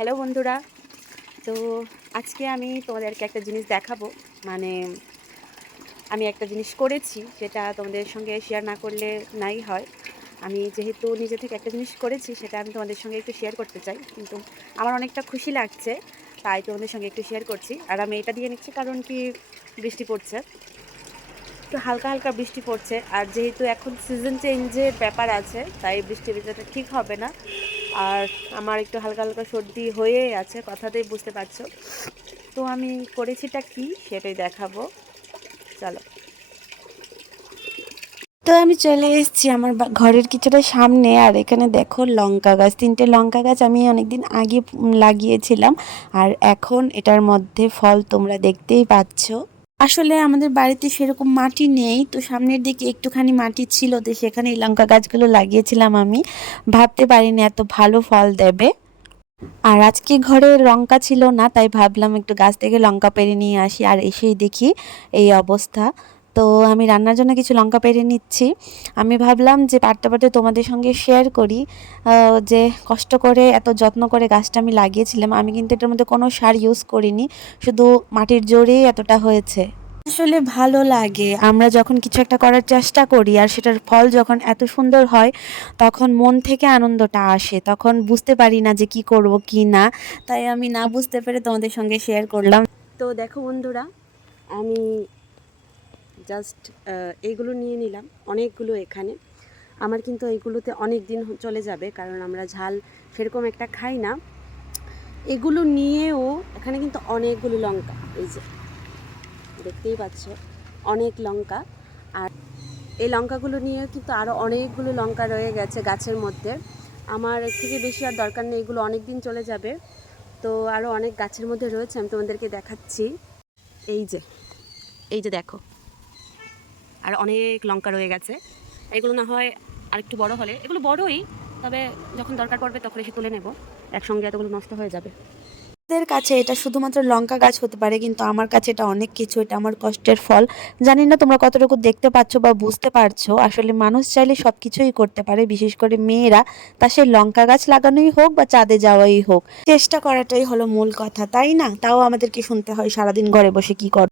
Hello বন্ধুরা। তো আজকে আমি তোমাদেরকে একটা জিনিস দেখাবো। মানে আমি একটা জিনিস করেছি, সেটা তোমাদের সঙ্গে শেয়ার না করলে নাই হয়। আমি যেহেতু নিজে থেকে একটা জিনিস করেছি, সেটা আমি তোমাদের সঙ্গে একটু শেয়ার করতে চাই, কিন্তু আমার অনেকটা খুশি লাগছে, তাই তোমাদের সঙ্গে একটু শেয়ার করছি। আর আমি এটা দিয়ে নিচ্ছি কারণ কি, বৃষ্টি পড়ছে, তো হালকা হালকা বৃষ্টি পড়ছে, আর যেহেতু এখন সিজন চেঞ্জের ব্যাপার আছে, তাই বৃষ্টি ভিজাটা ঠিক হবে না। আর আমার একটু হালকা হালকা সর্দি হয়েই আছে, কথাতেই বুঝতে পারছো। তো আমি করেছিটা কি সেটাই দেখাবো, চলো। তো আমি চলে এসেছি আমার ঘরের কিছুটা সামনে। আর এখানে দেখো লঙ্কা গাছ, 3টে লঙ্কা গাছ আমি অনেকদিন আগে লাগিয়েছিলাম। আর এখন এটার মধ্যে ফল তোমরা দেখতেই পাচ্ছ। আসলে আমাদের বাড়িতে সেরকম মাটি নেই, তো সামনের দিকে একটুখানি মাটি ছিল, তো সেখানে এই লঙ্কা গাছগুলো লাগিয়েছিলাম। আমি ভাবতে পারিনি এত ভালো ফল দেবে। আর আজকে ঘরে লঙ্কা ছিল না, তাই ভাবলাম একটু গাছ থেকে লঙ্কা পেড়ে নিয়ে আসি। আর এসেই দেখি এই অবস্থা। তো আমি রান্নার জন্য কিছু লঙ্কা পেড়ে নিচ্ছি। আমি ভাবলাম যে পারতে পারতে তোমাদের সঙ্গে শেয়ার করি যে কষ্ট করে এত যত্ন করে গাছটা আমি লাগিয়েছিলাম। আমি কিন্তু এটার মধ্যে কোনো সার ইউজ করিনি, শুধু মাটির জোরেই এতটা হয়েছে। আসলে ভালো লাগে আমরা যখন কিছু একটা করার চেষ্টা করি আর সেটার ফল যখন এত সুন্দর হয়, তখন মন থেকে আনন্দটা আসে। তখন বুঝতে পারি না যে কি করব কি না, তাই আমি না বুঝতে পেরে তোমাদের সঙ্গে শেয়ার করলাম। তো দেখো বন্ধুরা, আমি জাস্ট এইগুলো নিয়ে নিলাম, অনেকগুলো এখানে। আমার কিন্তু এইগুলোতে অনেক দিন চলে যাবে, কারণ আমরা ঝাল সেরকম একটা খাই না। এগুলো নিয়েও এখানে কিন্তু অনেকগুলো লঙ্কা, এই যে দেখতেই পাচ্ছ, অনেক লঙ্কা। আর এই লঙ্কাগুলো নিয়ে কিন্তু আরও অনেকগুলো লঙ্কা রয়ে গেছে গাছের মধ্যে। আমার এর থেকে বেশি আর দরকার নেই, এগুলো অনেক দিন চলে যাবে। তো আরও অনেক গাছের মধ্যে রয়েছে, আমি তোমাদেরকে দেখাচ্ছি। এই যে, এই যে দেখো, আর অনেক লঙ্কা রয়ে গেছে। এগুলো না হয় আরেকটু বড় হলে, এগুলো বড়ই, তবে যখন দরকার পড়বে তখন এসে তুলে নেব, একসঙ্গে এতগুলো নষ্ট হয়ে যাবে। আপনাদের কাছে এটা শুধুমাত্র লঙ্কা গাছ হতে পারে, কিন্তু আমার কাছে এটা অনেক কিছু। এটা আমার কষ্টের ফল। জানি না তোমরা কতটুকু দেখতে পাচ্ছ বা বুঝতে পারছো। আসলে মানুষ চাইলে সব কিছুই করতে পারে, বিশেষ করে মেয়েরা। তা সে লঙ্কা গাছ লাগানোই হোক বা চাঁদে যাওয়াই হোক, চেষ্টা করাটাই হলো মূল কথা, তাই না? তাও আমাদেরকে শুনতে হয় সারাদিন ঘরে বসে কি কর।